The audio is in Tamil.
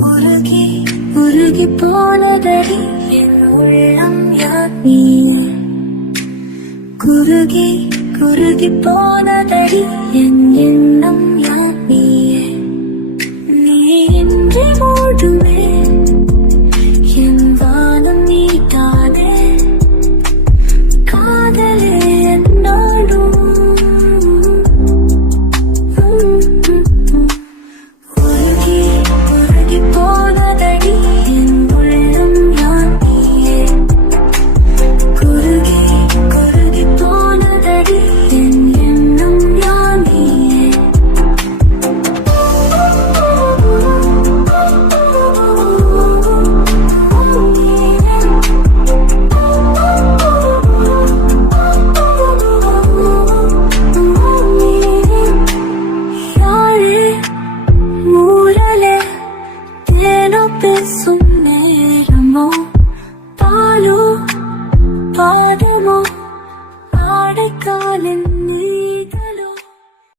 உருகி உருகி போனதடி என் உள்ளம் யார் நீயே குருகி குருகி போனதடி என் எண்ணம் யார் நீயே நீ இன்றி மூடுமே என் வானம் நீதானே காதலே என்னோடும் உருகி உருகி போனதடி என் உள்ளம் யார் நீயே குருகி குருகி போனதடி என் எண்ணம் யார் நீயே யாழே மூரலே தேனோ பேசும் நேரமோ பாலோ பாதமோ ஆடைக்காலின்